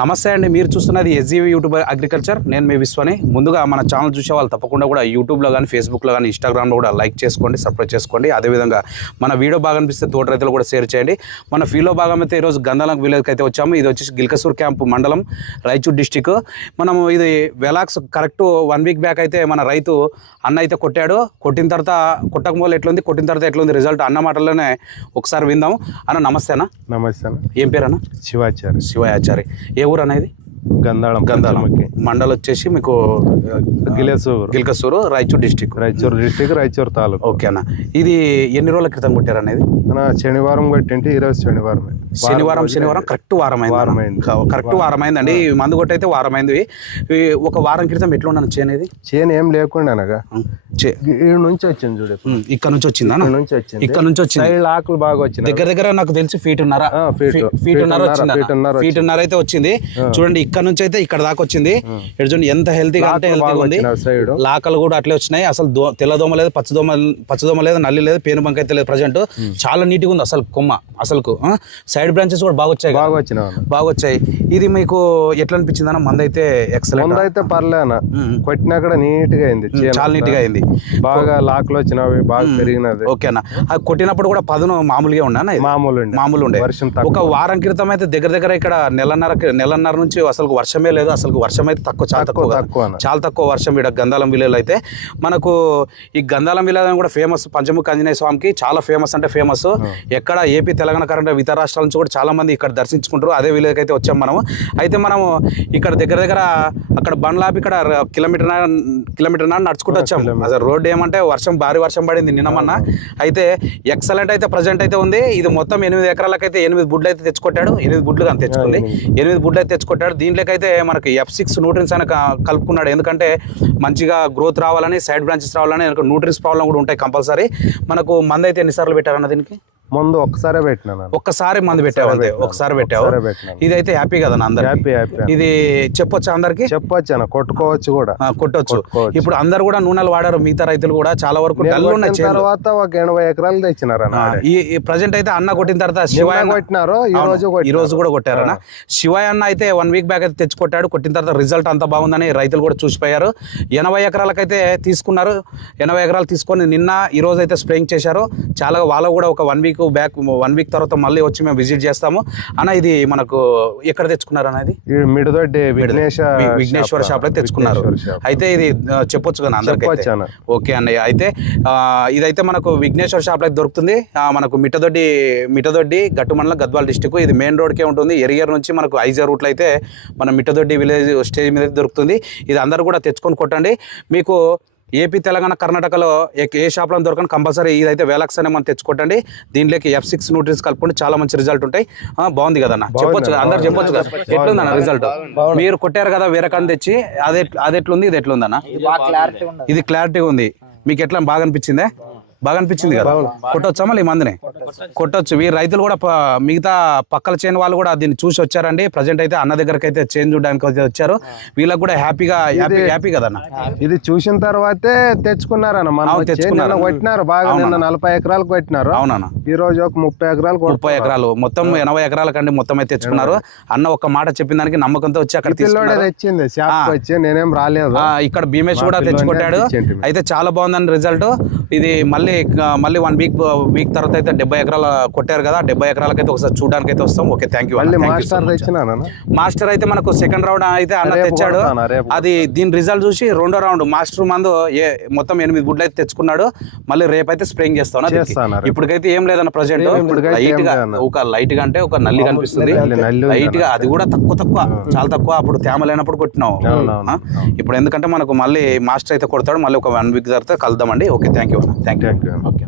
నమస్తే అండి, మీరు చూస్తున్నది ఎస్జీవి యూట్యూబ్ అగ్రికల్చర్. నేను మీ విశ్వని. ముందుగా మన ఛానల్ చూసే వాళ్ళు తప్పకుండా కూడా యూట్యూబ్లో కానీ, ఫేస్బుక్లో కానీ, ఇన్స్టాగ్రామ్లో కూడా లైక్ చేసుకోండి, సబ్స్క్రైబ్ చేసుకోండి. అదేవిధంగా మన వీడియో బాగా అనిపిస్తే తోట రైతులు కూడా షేర్ చేయండి. మన ఫీలో భాగం అయితే ఈరోజు గంధాలం విలేజ్కి అయితే వచ్చాము. ఇది వచ్చేసి గిల్కసూర్ క్యాంప్ మండలం, రాయచూర్ డిస్టిక్. మనము ఇది వెలాక్స్ కరెక్ట్ 1 వీక్ బ్యాక్ అయితే మన రైతు అన్న అయితే కొట్టాడు. కొట్టిన తర్వాత కొట్టకమూలు ఎట్లుంది, కొట్టిన తర్వాత ఎట్లుంది రిజల్ట్ అన్న మాటల్లోనే ఒకసారి విందాము. అన్న నమస్తే అన్న. నమస్తే అన్న. ఏం పేరు అన్న? శివాచారి. శివాచారి. ఏ ఊరు అనేది? గంధాళం. మండల్ వచ్చేసి మీకు గిల్కసూరు, రాయచూర్ డిస్టిక్. రాయచూర్ తాలూకు. ఓకే అన్న. ఇది ఎన్ని రోజుల క్రితం కొట్టారు అనేది? శనివారం కొట్టింటి, ఈరోజు శనివారం కరెక్ట్ వారం అయిందండి. మందు కొట్టయితే వారం అయింది. ఒక వారం క్రితం ఎట్లా ఉన్నాను చేనేది? చేను ఏం లేకుండా అనగా నుంచి వచ్చింది చూడు. ఇక్కడ నుంచి వచ్చిందా? ఇక్కడ నుంచి వచ్చింది. ఆకులు బాగా వచ్చింది. దగ్గర నాకు తెలిసి ఫీట్ ఉన్నారా అయితే వచ్చింది. చూడండి, ఇక్కడ నుంచి అయితే ఇక్కడ దాకా వచ్చింది. చూడండి ఎంత హెల్తీగా అంటే ఉంది. లాకలు కూడా అట్లే వచ్చినాయి. అసలు తెల్లదోమ లేదు, పచ్చదోమ లేదు, నల్లి లేదు, పేను బంక అయితే లేదు. ప్రజెంట్ చాలా నీట్గా ఉంది అసలు కొమ్మ. అసలు సైడ్ బ్రాంచెస్ కూడా బాగా వచ్చాయి. ఇది మీకు ఎట్లా అనిపించింది అన్న? మంది అయితే ఎక్సలెంట్ అయితే పర్లేనా, కొట్టినా కూడా నీట్ గా అయింది. చాలా నీట్ గా అయింది. బాగా లాక్లు వచ్చినవి, బాగా పెరిగినది. ఓకే అన్న. అది కొట్టినప్పుడు కూడా పదును మామూలుగా ఉన్నా? మామూలు ఉండే. ఒక వారం క్రితం అయితే దగ్గర ఇక్కడ నెలన్నర నుంచి అసలు వర్షమే లేదు. అసలు వర్షం అయితే చాలా తక్కువ వర్షం ఇక్కడ గంధాలం విలేజ్ అయితే. మనకు ఈ గంధాలం విలేజ్ కూడా ఫేమస్. పంచముఖ ఆంజనేయ స్వామికి చాలా ఫేమస్ అంటే ఫేమస్. ఎక్కడ ఏపీ, తెలంగాణ కరెంట్ ఇతర రాష్ట్రాల నుంచి కూడా చాలా మంది ఇక్కడ దర్శించుకుంటారు. అదే విలేజ్ అయితే వచ్చాం మనము. అయితే మనము ఇక్కడ దగ్గర అక్కడ బండ్లాపి ఇక్కడ కిలోమీటర్ నడుచుకుంటూ వచ్చాం. అసలు రోడ్డు ఏమంటే భారీ వర్షం పడింది నిన్నమన్నా. అయితే ఎక్సలెంట్ అయితే ప్రజెంట్ అయితే ఉంది. ఇది మొత్తం 8 ఎకరాలకైతే 8 బుడ్లు అయితే తెచ్చుకొట్టాడు. 8 బుడ్లు కానీ తెచ్చుకుంది. 8 బుడ్లు అయితే తెచ్చుకొట్టాడు. దీంట్లోకైతే మనకి F6 న్యూట్రియన్స్ అని కలుపుకున్నాడు. ఎందుకంటే మంచిగా గ్రోత్ రావాలని, సైడ్ బ్రాంచెస్ రావాలని, న్యూట్రియన్స్ ప్రాబ్లం కూడా ఉంటాయి కంపల్సరీ. మనకు మందు అయితే ఎన్నిసార్లు పెట్టారన్న దీనికి? ముందు ఒక్కసారి పెట్టినా. ఒక్కసారి మందు పెట్టావు అంతే. ఒకసారి పెట్టావు. ఇదైతే హ్యాపీ కదా అందరు? ఇది చెప్పొచ్చు అందరికి? చెప్పొచ్చు అన్న. కొట్టొచ్చు. ఇప్పుడు అందరు కూడా నూనెలు వాడారు. మిగతా రైతులు కూడా చాలా వరకు తర్వాత ఒక 80 ఎకరాలు తెచ్చినారు. ఈ ప్రజెంట్ అయితే అన్న కొట్టిన తర్వాత శివాయ కొట్టినారు. ఈ రోజు కూడా కొట్టారన్న. శివాయ అన్న అయితే 1 వీక్ బ్యాక్ అయితే తెచ్చుకొట్టాడు. కొట్టిన తర్వాత రిజల్ట్ అంతా బాగుందని రైతులు కూడా చూసిపోయారు. 80 ఎకరాలకైతే తీసుకున్నారు. 80 ఎకరాలు తీసుకొని నిన్న ఈ రోజు అయితే స్ప్రేయింగ్ చేశారు. చాలా వాళ్ళు కూడా ఒక 1 వీక్ తర్వాత మళ్ళీ వచ్చి మేము విజిట్ చేస్తాము. అన్న ఇది మనకు ఎక్కడ తెచ్చుకున్నారు అనేది? మిడదొడ్డి విఘ్నేశ్వర షాప్ లో తెచ్చుకున్నారు. అయితే ఇది చెప్పొచ్చు కదా అందరికీ? ఓకే అన్నయ్య. అయితే ఇదైతే మనకు విఘ్నేశ్వర షాప్ లో దొరుకుతుంది. మనకు మిట్టదొడ్డి గట్టు మండలం, గద్వాల డిస్టిక్. ఇది మెయిన్ రోడ్కే ఉంటుంది. ఎరియర్ నుంచి మనకు ఐజా రూట్లో అయితే మన మిట్టదొడ్డి విలేజ్ స్టేజ్ మీద దొరుకుతుంది. ఇది అందరూ కూడా తెచ్చుకొని కొట్టండి. మీకు ఏపీ, తెలంగాణ, కర్ణాటకలో ఏ షాప్లో దొరకని కంపల్సరీ ఇదైతే వెలాక్స్ అనే మనం తెచ్చుకోండి. దీంట్లోకి F6 న్యూట్రియన్స్ కలుపుకుంటే చాలా మంచి రిజల్ట్ ఉంటాయి. బాగుంది కదన్న? చెప్పొచ్చు కదా, అందరు చెప్పొచ్చు కదా ఎట్లుందన్న రిజల్ట్? మీరు కొట్టారు కదా వేరే కన్ను తెచ్చి, అది ఎట్లుంది, ఇది ఎట్లుందన్న? ఇది క్లారిటీ ఉంది. మీకు ఎట్లా బాగా అనిపించిందే? బాగా అనిపించింది కదా? కొట్టొచ్చా మళ్ళీ ఈ మందుని? కొట్టొచ్చు. వీరు రైతులు కూడా మిగతా పక్కల చేను వాళ్ళు కూడా దీన్ని చూసి వచ్చారండి. ప్రజెంట్ అయితే అన్న దగ్గరకు అయితే చేను చూడడానికి వచ్చారు. వీళ్ళకి కూడా హ్యాపీ కదన్న? ఇది చూసిన తర్వాతే తెచ్చుకున్నారన్న. కొట్టినారు బాగా. 40 ఎకరాలు కొట్టినారు. అవునన్న. ఈ రోజు ఒక 30 ఎకరాలు మొత్తం 80 ఎకరాల కంటే మొత్తం అయితే తెచ్చుకున్నారు. అన్న ఒక మాట చెప్పిన దానికి నమ్మకంతో వచ్చి అక్కడ తెచ్చింది. నేనేం రాలేదు. ఇక్కడ భీమేష్ కూడా తెచ్చుకొట్టాడు. అయితే చాలా బాగుందని రిజల్ట్. ఇది మళ్ళీ 1 వీక్ తర్వాత అయితే 70 ఎకరాలు కొట్టారు కదా. 70 ఎకరాలకైతే ఒకసారి చూడడానికి అయితే వస్తాం. Okay, thank you. మాస్టర్ అయితే మనకు సెకండ్ రౌండ్ అయితే అన్న తెచ్చాడు. అది దీని రిజల్ట్ చూసి 2వ రౌండ్ మాస్టర్ మందు మొత్తం 8 బుడ్లు అయితే తెచ్చుకున్నాడు. మళ్ళీ రేపైతే స్ప్రేయింగ్ చేస్తాను. ఇప్పటికైతే ఏం లేదన్న ప్రజెంట్. లైట్ గా అంటే ఒక నల్లి కనిపిస్తుంది లైట్ గా. అది కూడా తక్కువ, చాలా తక్కువ. అప్పుడు తేమ లేనప్పుడు కొట్టినావు. ఇప్పుడు ఎందుకంటే మనకు మళ్ళీ మాస్టర్ అయితే కొడతాడు. మళ్ళీ ఒక 1 వీక్ తర్వాత కలుద్దామండి. Okay, thank you. ఓకే.